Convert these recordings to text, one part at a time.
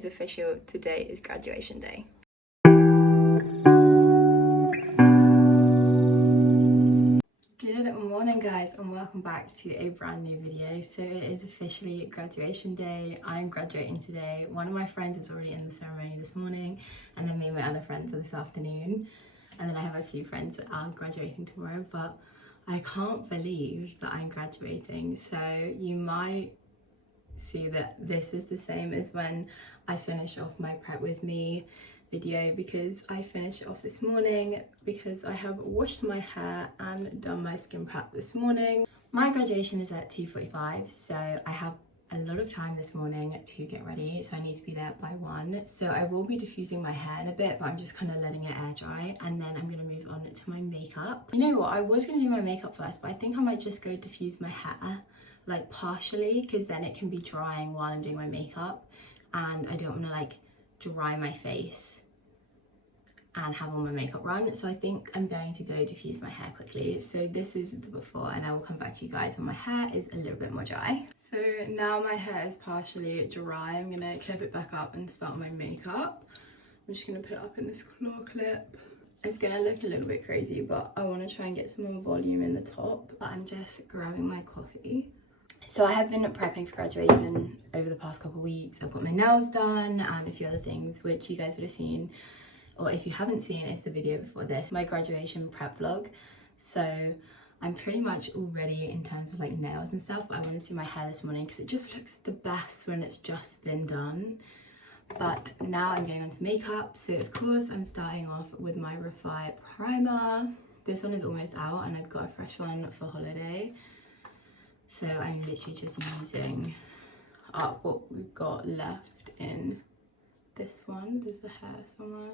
is official. Today is graduation day. Good morning guys, and welcome back to a brand new video. So it is officially graduation day. I'm graduating today. One of my friends is already in the ceremony this morning, and then me and my other friends are this afternoon, and then I have a few friends that are graduating tomorrow. But I can't believe that I'm graduating. So you might see that this is the same as when I finish off my prep with me video, because I finished it off this morning because I have washed my hair and done my skin prep this morning. My graduation is at 2:45, so I have a lot of time this morning to get ready, so I need to be there by 1. So I will be diffusing my hair in a bit, but I'm just kind of letting it air dry, and then I'm going to move on to my makeup. You know what, I was going to do my makeup first, but I think I might just go diffuse my hair like partially, because then it can be drying while I'm doing my makeup, and I don't want to like dry my face and have all my makeup run. So I think I'm going to go diffuse my hair quickly. So this is the before, and I will come back to you guys when my hair is a little bit more dry. So now my hair is partially dry. I'm gonna clip it back up and start my makeup. I'm just gonna put it up in this claw clip. It's gonna look a little bit crazy, but I want to try and get some more volume in the top. But I'm just grabbing my coffee. So I have been prepping for graduation over the past couple of weeks. I've got my nails done and a few other things which you guys would have seen, or if you haven't seen, it's the video before this, my graduation prep vlog. So I'm pretty much all ready in terms of like nails and stuff, but I wanted to do my hair this morning because it just looks the best when it's just been done. But now I'm going on to makeup. So of course I'm starting off with my Refi primer. This one is almost out and I've got a fresh one for holiday. So I'm literally just using up what we've got left in this one. There's a hair somewhere.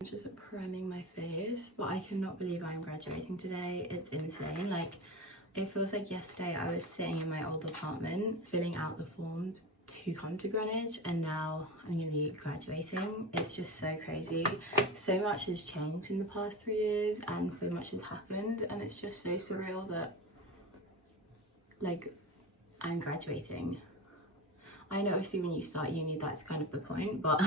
I'm just priming my face, but I cannot believe I'm graduating today. It's insane. Like, it feels like yesterday I was sitting in my old apartment filling out the forms to come to Greenwich, and now I'm gonna be graduating. It's just so crazy. So much has changed in the past 3 years, and so much has happened, and it's just so surreal that like I'm graduating. I know obviously when you start uni that's kind of the point, but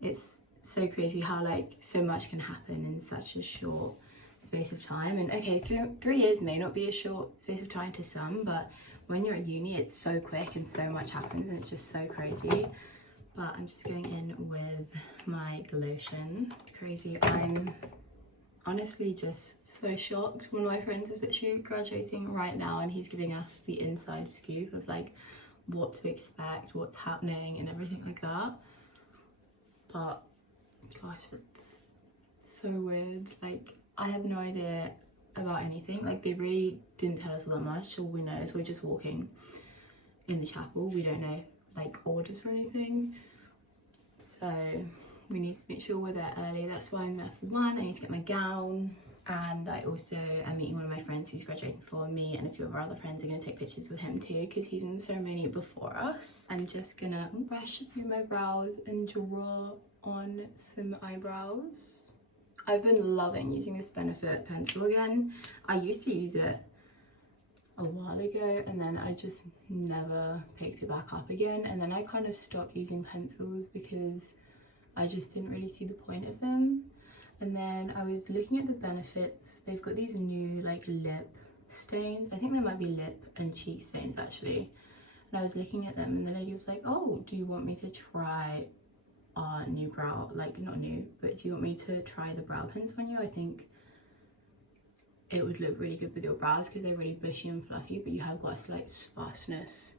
it's so crazy how like so much can happen in such a short space of time. And okay, 3 years may not be a short space of time to some, but when you're at uni it's so quick and so much happens and it's just so crazy. But I'm just going in with my lotion. It's crazy. I'm honestly just so shocked. One of my friends is literally graduating right now and he's giving us the inside scoop of like what to expect, what's happening and everything like that. But gosh, it's so weird. Like, I have no idea about anything. Like, they really didn't tell us all that much. All we know is we're just walking in the chapel. We don't know like orders or anything. So we need to make sure we're there early. That's why I'm there for 1. I need to get my gown. And I also am meeting one of my friends who's graduating before me, and a few of our other friends are going to take pictures with him too because he's in the ceremony before us. I'm just gonna brush through my brows and draw on some eyebrows. I've been loving using this Benefit pencil again. I used to use it a while ago and then I just never picked it back up again, and then I kind of stopped using pencils because I just didn't really see the point of them. And then I was looking at the Benefits. They've got these new like lip stains. I think they might be lip and cheek stains actually. And I was looking at them and the lady was like, oh, do you want me to try our new brow, like not new, but do you want me to try the brow pencil on you? I think it would look really good with your brows because they're really bushy and fluffy, but you have got a slight sparseness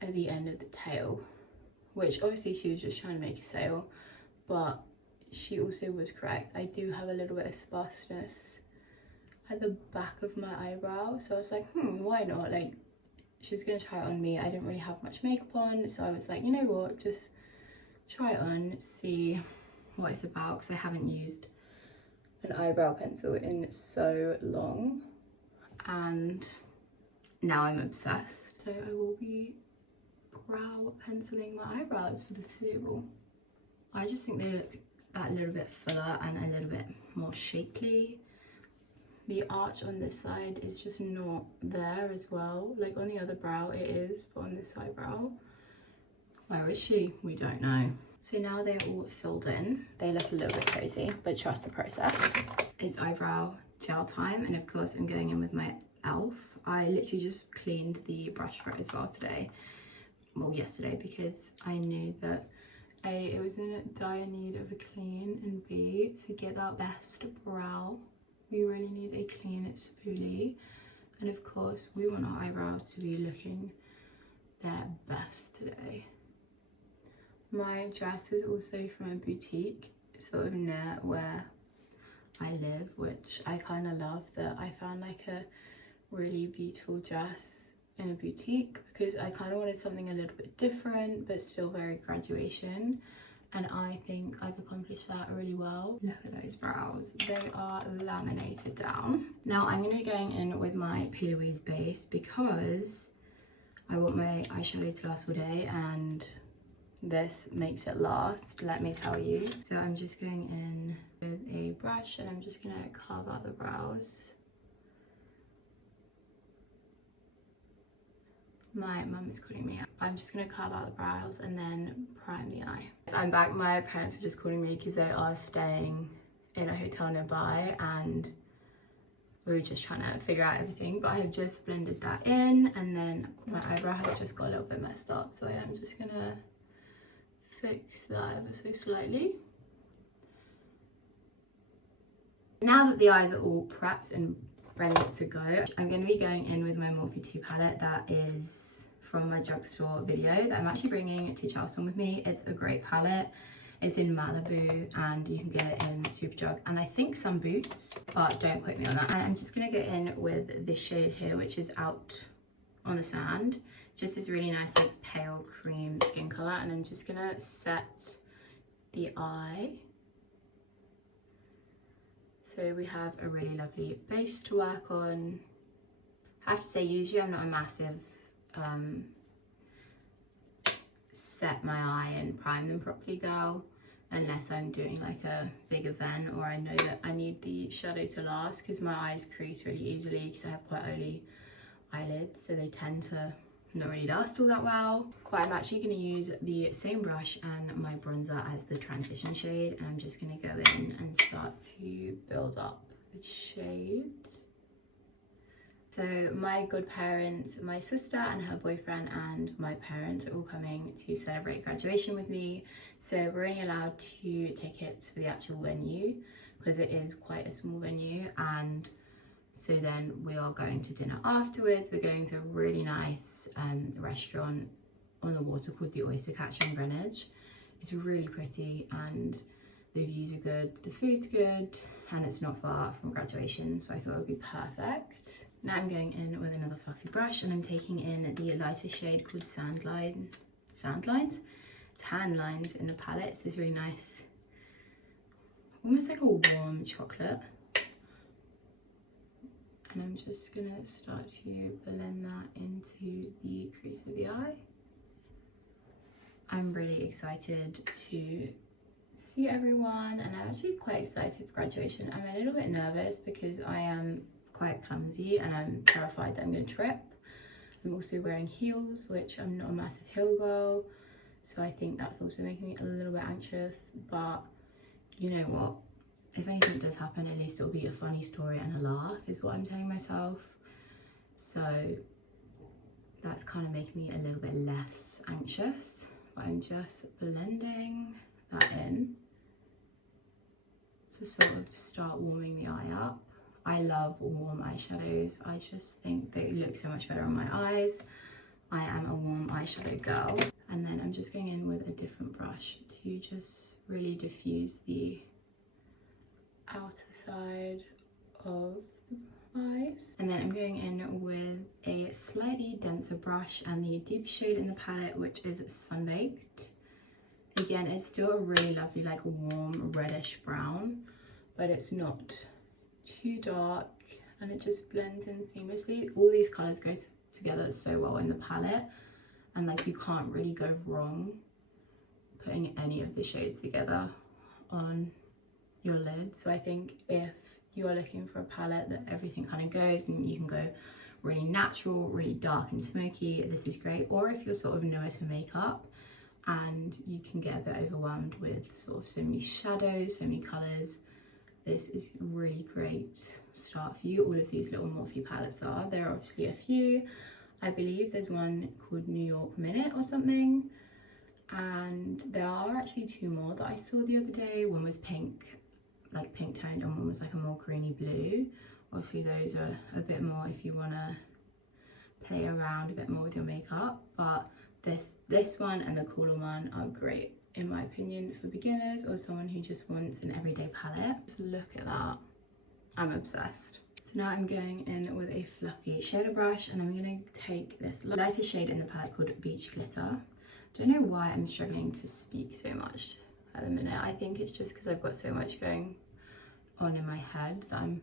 at the end of the tail, which obviously she was just trying to make a sale, but she also was correct. I do have a little bit of sparseness at the back of my eyebrow, so I was like, why not? Like, she's gonna try it on me. I didn't really have much makeup on, so I was like, you know what, just try it on, see what it's about, because I haven't used an eyebrow pencil in so long, and now I'm obsessed. So I will be brow penciling my eyebrows for the foreseeable. I just think they look that little bit fuller and a little bit more shapely. The arch on this side is just not there as well. Like on the other brow it is, but on this eyebrow Where is she? We don't know. So now they're all filled in. They look a little bit cozy, but trust the process. It's eyebrow gel time, and of course I'm going in with my e.l.f. I literally just cleaned the brush for it as well today. Well, yesterday, because I knew that A, it was in dire need of a clean, and B, to get that best brow, we really need a clean spoolie. And of course, we want our eyebrows to be looking their best today. My dress is also from a boutique, sort of near where I live, which I kind of love that I found like a really beautiful dress in a boutique, because I kind of wanted something a little bit different but still very graduation, and I think I've accomplished that really well. Look at those brows, they are laminated down. Now I'm going to be going in with my P. Louise base because I want my eyeshadow to last all day, and this makes it last, let me tell you. So I'm just going in with a brush and I'm just going to carve out the brows. My mum is calling me. I'm just going to carve out the brows and then prime the eye. I'm back. My parents are just calling me because they are staying in a hotel nearby and we were just trying to figure out everything. But I have just blended that in, and then my eyebrow has just got a little bit messed up, so I am just going to fix that ever so slightly. Now that the eyes are all prepped and ready to go, I'm going to be going in with my Morphe 2 palette that is from my drugstore video that I'm actually bringing to Charleston with me. It's a great palette. It's in Malibu and you can get it in Superdrug and I think some Boots, but don't quote me on that. And I'm just going to go in with this shade here, which is Out on the Sand. Just this really nice like pale cream skin color, and I'm just going to set the eye. So we have a really lovely base to work on. I have to say, usually I'm not a massive set my eye and prime them properly girl, unless I'm doing like a big event or I know that I need the shadow to last, because my eyes crease really easily because I have quite oily eyelids, so they tend to not really last all that well. But I'm actually going to use the same brush and my bronzer as the transition shade, and I'm just going to go in and start to build up the shade. So my godparents, my sister and her boyfriend and my parents are all coming to celebrate graduation with me. So we're only allowed 2 tickets for the actual venue because it is quite a small venue, and so then we are going to dinner afterwards. We're going to a really nice restaurant on the water called the Oyster Catcher in Greenwich. It's really pretty and the views are good, the food's good, and it's not far from graduation, so I thought it would be perfect. Now I'm going in with another fluffy brush and I'm taking in the lighter shade called Tan Lines in the palette. It's this really nice, almost like a warm chocolate. And I'm just gonna start to blend that into the crease of the eye. I'm really excited to see everyone, and I'm actually quite excited for graduation. I'm a little bit nervous because I am quite clumsy and I'm terrified that I'm going to trip. I'm also wearing heels, which I'm not a massive heel girl, so I think that's also making me a little bit anxious. But you know what, if anything does happen, at least it'll be a funny story and a laugh is what I'm telling myself. So that's kind of making me a little bit less anxious. But I'm just blending that in to sort of start warming the eye up. I love warm eyeshadows. I just think they look so much better on my eyes. I am a warm eyeshadow girl. And then I'm just going in with a different brush to just really diffuse the outer side of the eyes. And then I'm going in with a slightly denser brush and the deep shade in the palette, which is Sunbaked. Again, it's still a really lovely like warm reddish brown, but it's not too dark and it just blends in seamlessly. All these colors go together so well in the palette, and like you can't really go wrong putting any of the shades together on your lid. So I think if you are looking for a palette that everything kind of goes and you can go really natural, really dark and smoky, this is great. Or if you're sort of newer to makeup and you can get a bit overwhelmed with sort of so many shadows, so many colours. This is a really great start for you. All of these little Morphe palettes are. There are obviously a few. I believe there's one called New York Minute or something. And there are actually two more that I saw the other day. One was pink, like pink toned, and one was like a more greeny blue. Obviously those are a bit more if you want to play around a bit more with your makeup, but this one and the cooler one are great in my opinion for beginners or someone who just wants an everyday palette. So look at that, I'm obsessed. So now I'm going in with a fluffy shader brush, and I'm going to take this lighter shade in the palette called Beach Glitter. Don't know why I'm struggling to speak so much at the minute. I think it's just because I've got so much going on in my head that I'm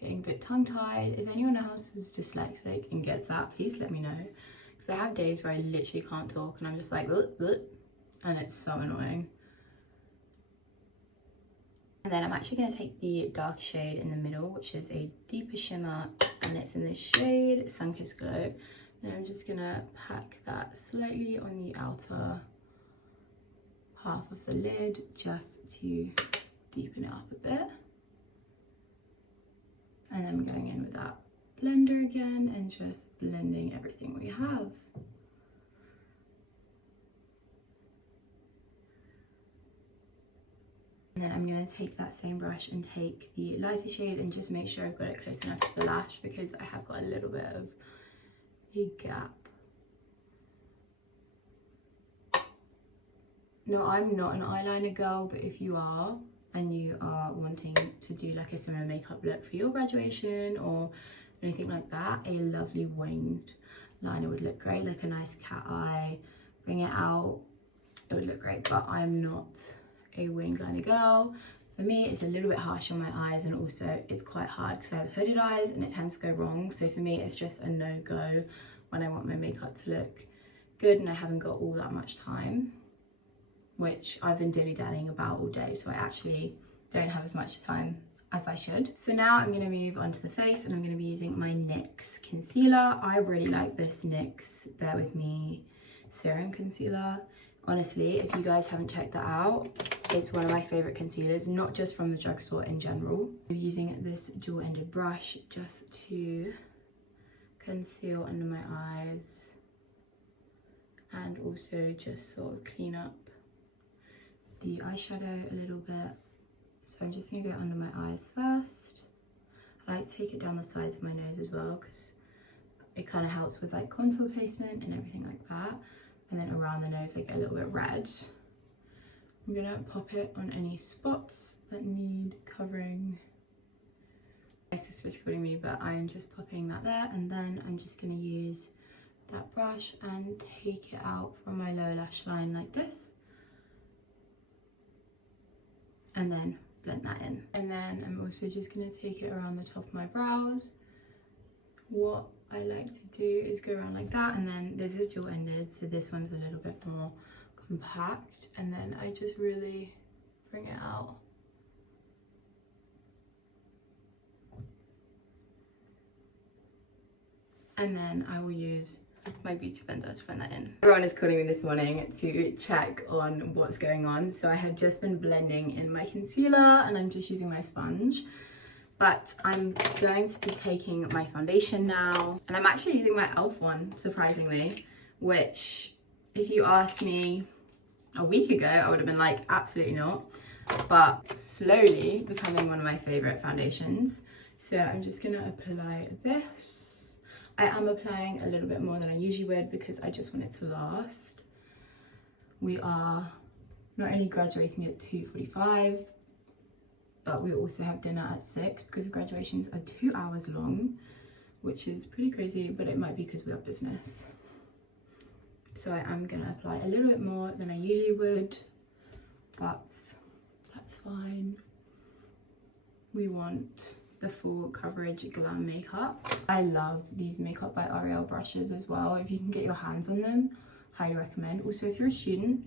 getting a bit tongue-tied. If anyone else is dyslexic and gets that, please let me know, because I have days where I literally can't talk and I'm just like bleh, bleh, and it's so annoying. And then I'm actually going to take the dark shade in the middle, which is a deeper shimmer, and it's in the shade Sunkissed Glow. And I'm just going to pack that slightly on the outer half of the lid just to deepen it up a bit. And then I'm going in with that blender again and just blending everything we have. And then I'm going to take that same brush and take the lighter shade and just make sure I've got it close enough to the lash, because I have got a little bit of a gap. No, I'm not an eyeliner girl, but if you are and you are wanting to do like a similar makeup look for your graduation or anything like that, a lovely winged liner would look great, like a nice cat eye, bring it out, it would look great. But I'm not a winged liner girl. For me, it's a little bit harsh on my eyes, and also it's quite hard because I have hooded eyes and it tends to go wrong. So for me, it's just a no-go when I want my makeup to look good and I haven't got all that much time, which I've been dilly-dallying about all day, so I actually don't have as much time as I should. So now I'm going to move on to the face, and I'm going to be using my NYX concealer. I really like this NYX Bear With Me Serum Concealer. Honestly, if you guys haven't checked that out, it's one of my favourite concealers, not just from the drugstore in general. I'm using this dual-ended brush just to conceal under my eyes and also just sort of clean up the eyeshadow a little bit. So I'm just going to go under my eyes first. I like to take it down the sides of my nose as well, because it kind of helps with like contour placement and everything like that. And then around the nose I get a little bit red. I'm going to pop it on any spots that need covering. My sister's calling me, but I'm just popping that there, and then I'm just going to use that brush and take it out from my lower lash line like this, and then blend that in. And then I'm also just going to take it around the top of my brows. What I like to do is go around like that, and then this is dual-ended, so this one's a little bit more compact, and then I just really bring it out. And then I will use my beauty blender to blend that in. Everyone is calling me this morning to check on what's going on, so I have just been blending in my concealer and I'm just using my sponge. But I'm going to be taking my foundation now, and I'm actually using my e.l.f. one, surprisingly, which if you asked me a week ago, I would have been like, absolutely not, but slowly becoming one of my favorite foundations. So I'm just gonna apply this. I am applying a little bit more than I usually would because I just want it to last. We are not only graduating at 2:45, but we also have dinner at 6 because graduations are 2 hours long, which is pretty crazy, but it might be because we have business. So I am gonna apply a little bit more than I usually would, but that's fine. We want the full coverage glam makeup. I love these Makeup by L'Oreal brushes as well. If you can get your hands on them, highly recommend. Also, if you're a student,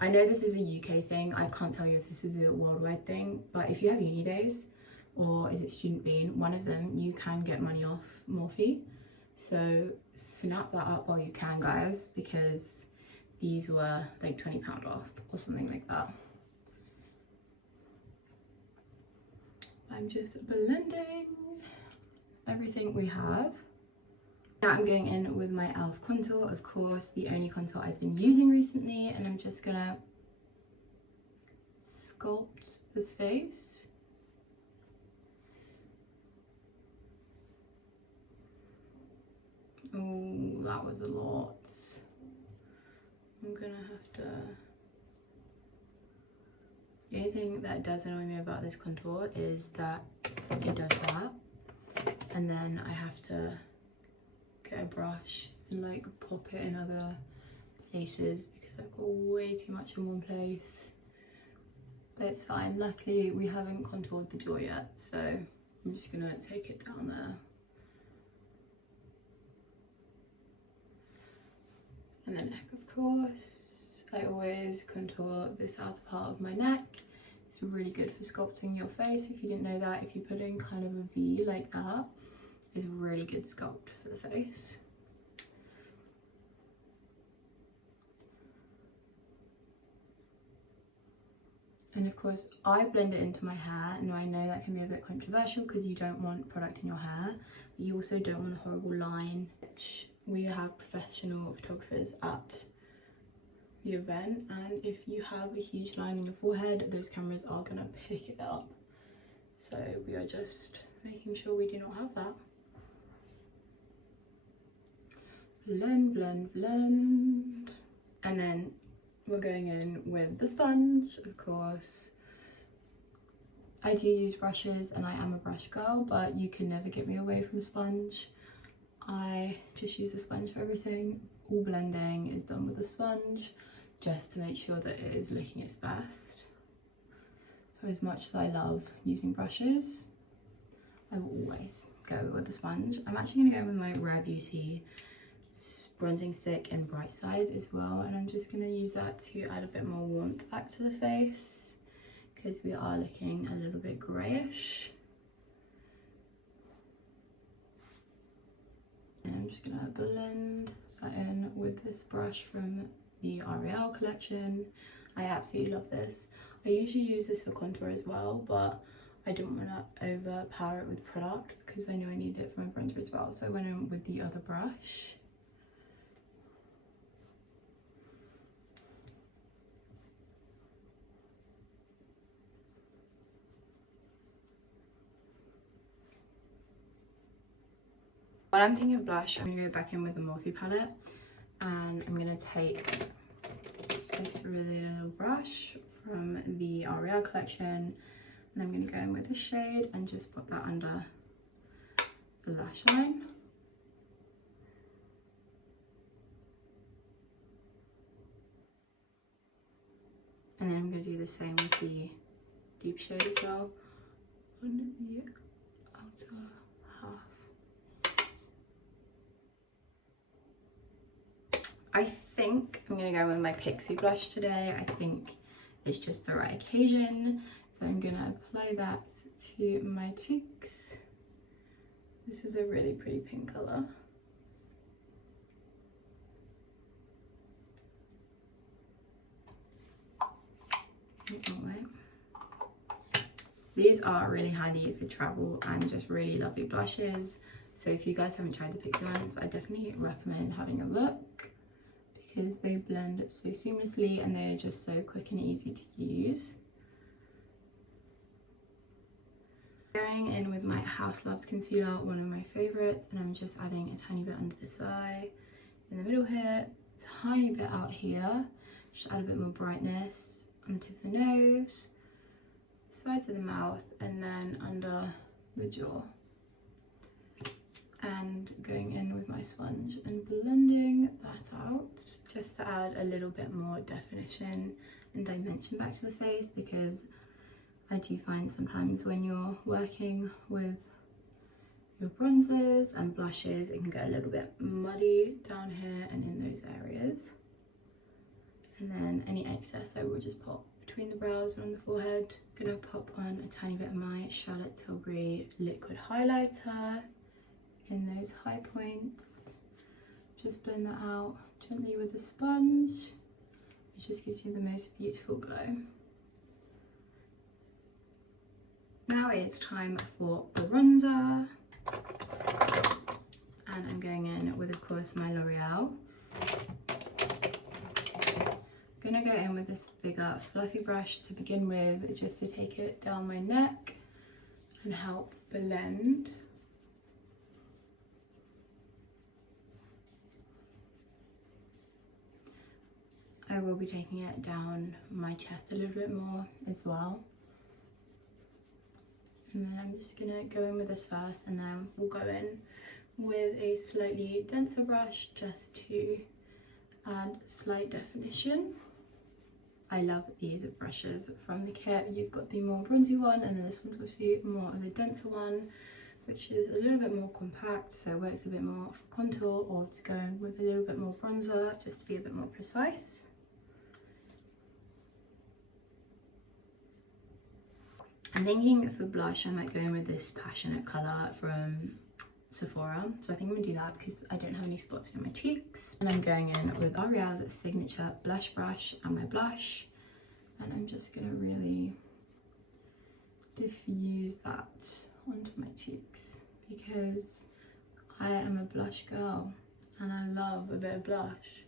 I know this is a UK thing, I can't tell you if this is a worldwide thing, but if you have uni days, or is it Student Bean, one of them, you can get money off Morphe. So snap that up while you can, guys, because these were like £20 off or something like that. I'm just blending everything we have. Now I'm going in with my e.l.f. contour, of course, the only contour I've been using recently, and I'm just gonna sculpt the face. Oh, that was a lot. I'm gonna have to... The only thing that does annoy me about this contour is that it does that, and then I have to get a brush and like pop it in other places because I've got way too much in one place. But it's fine. Luckily we haven't contoured the jaw yet, so I'm just gonna take it down there. And the neck, of course. I always contour this outer part of my neck. It's really good for sculpting your face. If you didn't know that, if you put in kind of a V like that, it's a really good sculpt for the face. And of course, I blend it into my hair. Now I know that can be a bit controversial because you don't want product in your hair, but you also don't want a horrible line. We have professional photographers at the event, and if you have a huge line in your forehead, those cameras are gonna pick it up. So we are just making sure we do not have that. Blend, blend, blend. And then we're going in with the sponge, of course. I do use brushes and I am a brush girl, but you can never get me away from a sponge. I just use a sponge for everything. All blending is done with a sponge, just to make sure that it is looking its best. So as much as I love using brushes, I will always go with the sponge. I'm actually going to go with my Rare Beauty bronzing stick in Bright Side as well, and I'm just going to use that to add a bit more warmth back to the face because we are looking a little bit greyish. And I'm just going to blend that in with this brush from the L'Oreal collection. I absolutely love this. I usually use this for contour as well, but I didn't want to overpower it with product because I know I need it for my bronzer as well. So I went in with the other brush. When I'm thinking of blush, I'm going to go back in with the Morphe palette, and I'm going to take this really little brush from the L'Oreal collection, and I'm going to go in with this shade and just put that under the lash line. And then I'm going to do the same with the deep shade as well on the outer half. I think I'm going to go with my Pixie blush today. I think it's just the right occasion. So I'm going to apply that to my cheeks. This is a really pretty pink colour. These are really handy for travel and just really lovely blushes. So if you guys haven't tried the Pixie ones, I definitely recommend having a look, because they blend so seamlessly and they're just so quick and easy to use. Going in with my House Labs concealer, one of my favourites, and I'm just adding a tiny bit under this eye, in the middle here, a tiny bit out here, just add a bit more brightness on the tip of the nose, sides of the mouth, and then under the jaw. And going in with my sponge and blending that out just to add a little bit more definition and dimension back to the face, because I do find sometimes when you're working with your bronzers and blushes, it can get a little bit muddy down here and in those areas. And then any excess I will just pop between the brows and on the forehead. I'm gonna pop on a tiny bit of my Charlotte Tilbury liquid highlighter in those high points. Just blend that out gently with the sponge. It just gives you the most beautiful glow. Now it's time for bronzer. And I'm going in with, of course, my L'Oreal. I'm gonna go in with this bigger fluffy brush to begin with, just to take it down my neck and help blend. I will be taking it down my chest a little bit more as well. And then I'm just gonna go in with this first, and then we'll go in with a slightly denser brush just to add slight definition. I love these brushes from the kit. You've got the more bronzy one, and then this one's obviously more of a denser one, which is a little bit more compact, so where it's a bit more for contour, or to go in with a little bit more bronzer just to be a bit more precise. I'm thinking for blush I might go in with this Passionate colour from Sephora, so I think I'm going to do that because I don't have any spots in my cheeks. And I'm going in with L'Oreal's signature blush brush and my blush, and I'm just going to really diffuse that onto my cheeks because I am a blush girl and I love a bit of blush,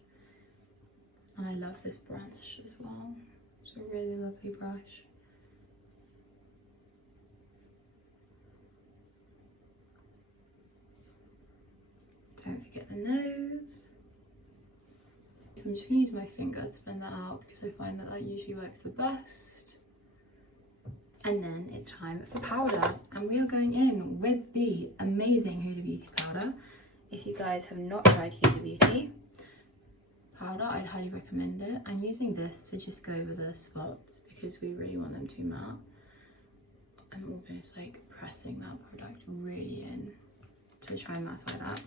and I love this brush as well. It's a really lovely brush. Don't forget the nose. So I'm just going to use my finger to blend that out because I find that that usually works the best. And then it's time for powder, and we are going in with the amazing Huda Beauty powder. If you guys have not tried Huda Beauty powder, I'd highly recommend it. I'm using this to just go over the spots because we really want them to be matte. I'm almost like pressing that product really in to try and mattify that.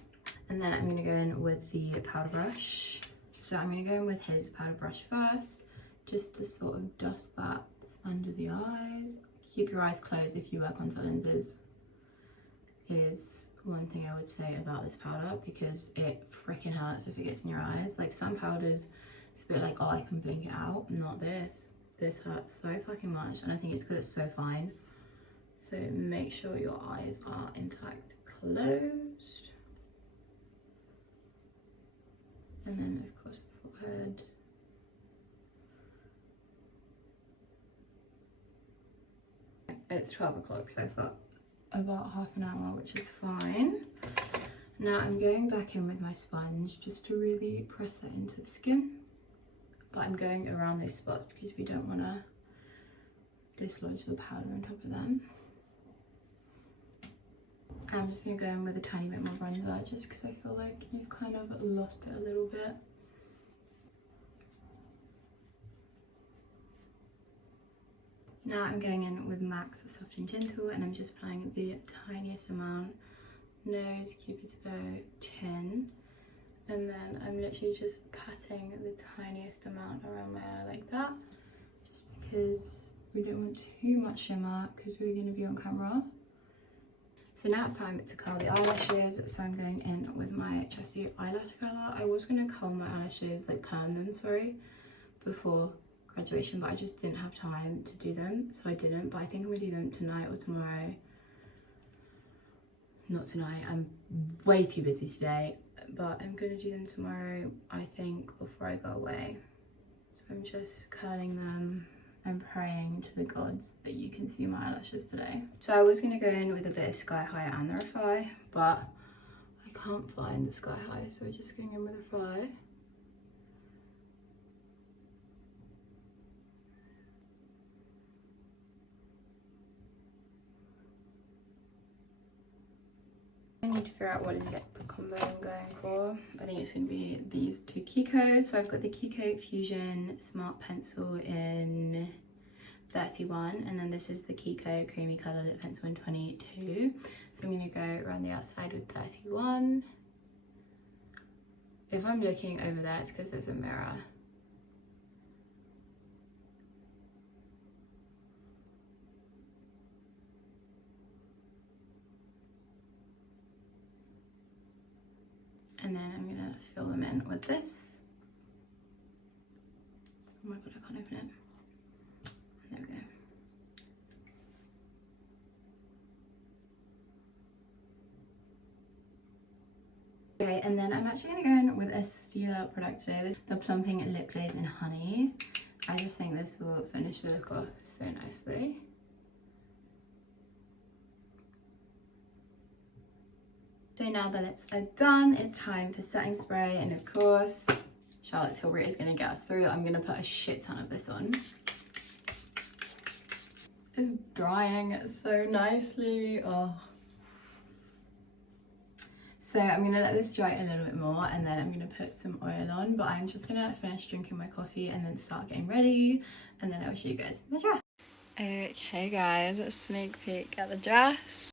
And then I'm going to go in with the powder brush. So I'm going to go in with his powder brush first, just to sort of dust that under the eyes. Keep your eyes closed if you wear contact lenses, is one thing I would say about this powder, because it freaking hurts if it gets in your eyes. Like some powders, it's a bit like, oh, I can blink it out. Not this. This hurts so fucking much, and I think it's because it's so fine. So make sure your eyes are in fact closed. And then of course the forehead. It's 12 o'clock, so I've got about half an hour, which is fine. Now I'm going back in with my sponge just to really press that into the skin. But I'm going around those spots because we don't want to dislodge the powder on top of them. I'm just going to go in with a tiny bit more bronzer just because I feel like you've kind of lost it a little bit. Now I'm going in with MAC's Soft and Gentle, and I'm just applying the tiniest amount. Nose, Cupid's bow, chin. And then I'm literally just patting the tiniest amount around my eye like that. Just because we don't want too much shimmer because we're going to be on camera. So now it's time to curl the eyelashes. So I'm going in with my trusty eyelash curler. I was going to curl my eyelashes, like perm them, sorry, before graduation, but I just didn't have time to do them, so I didn't. But I think I'm going to do them tonight or tomorrow. Not tonight, I'm way too busy today, but I'm going to do them tomorrow, I think, before I go away. So I'm just curling them and praying to the gods that you can see my eyelashes today. So I was going to go in with a bit of Sky High and the Refi, but I can't find the Sky High, so we're just going in with a Refi. I need to figure out what lip combo I'm going for. I think it's going to be these two Kikos. So I've got the Kiko Fusion Smart Pencil in 31, and then this is the Kiko Creamy Colour Lip Pencil in 22. So I'm going to go around the outside with 31. If I'm looking over there, it's because there's a mirror. And then I'm going to fill them in with this. Oh my god, I can't open it. There we go. Okay, and then I'm actually going to go in with a Stila product today. This is the Plumping Lip Glaze in Honey. I just think this will finish the look off so nicely. So now the lips are done, it's time for setting spray, and of course, Charlotte Tilbury is going to get us through. I'm going to put a shit ton of this on. It's drying so nicely. Oh. So I'm going to let this dry a little bit more, and then I'm going to put some oil on, but I'm just going to finish drinking my coffee and then start getting ready, and then I will show you guys my dress. Okay guys, a sneak peek at the dress.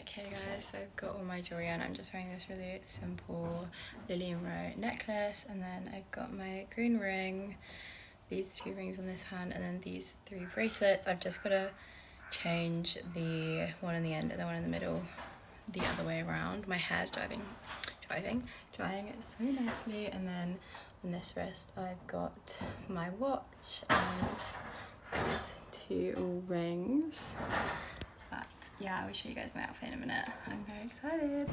Okay guys, so I've got all my jewelry on. I'm just wearing this really simple Lily and Roe necklace, and then I've got my green ring, these 2 rings on this hand, and then these 3 bracelets. I've just got to change the one in the end and the one in the middle the other way around. My hair's drying it so nicely, and then on this wrist I've got my watch and these 2 rings. But yeah, I will show you guys my outfit in a minute. I'm very excited.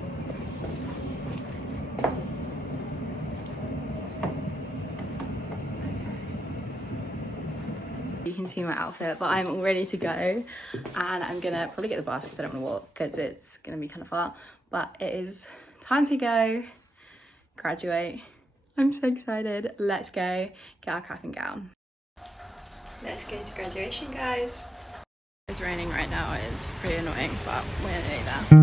You can see my outfit, but I'm all ready to go, and I'm gonna probably get the bus because I don't want to walk because it's gonna be kind of far. But it is time to go graduate. I'm so excited. Let's go get our cap and gown. Let's go to graduation, guys. It's raining right now. It's pretty annoying, but we're nearly there.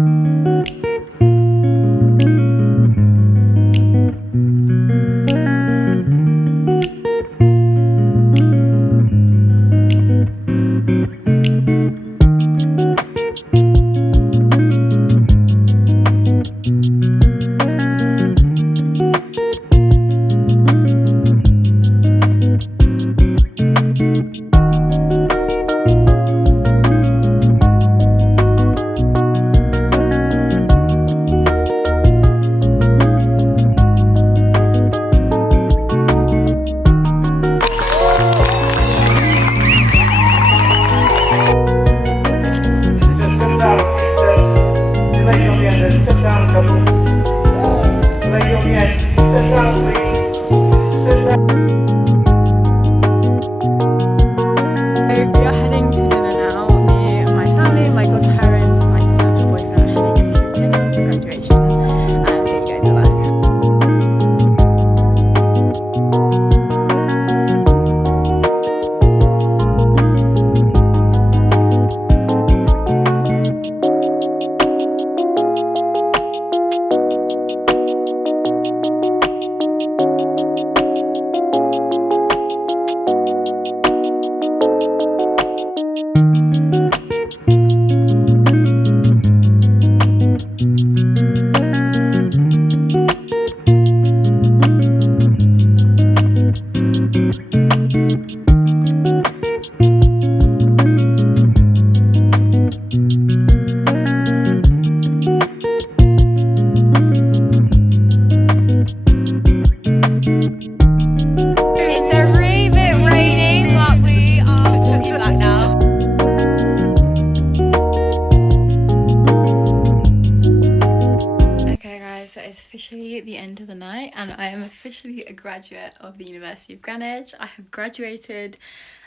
So it's officially the end of the night, and I am officially a graduate of the University of Greenwich. I have graduated,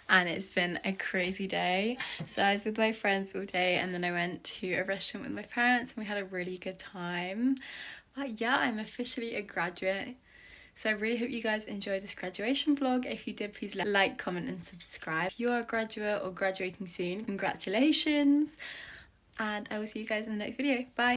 and it's been a crazy day. So I was with my friends all day, and then I went to a restaurant with my parents, and we had a really good time. But yeah, I'm officially a graduate. So I really hope you guys enjoyed this graduation vlog. If you did, please like, comment and subscribe. If you are a graduate or graduating soon, congratulations. And I will see you guys in the next video. Bye.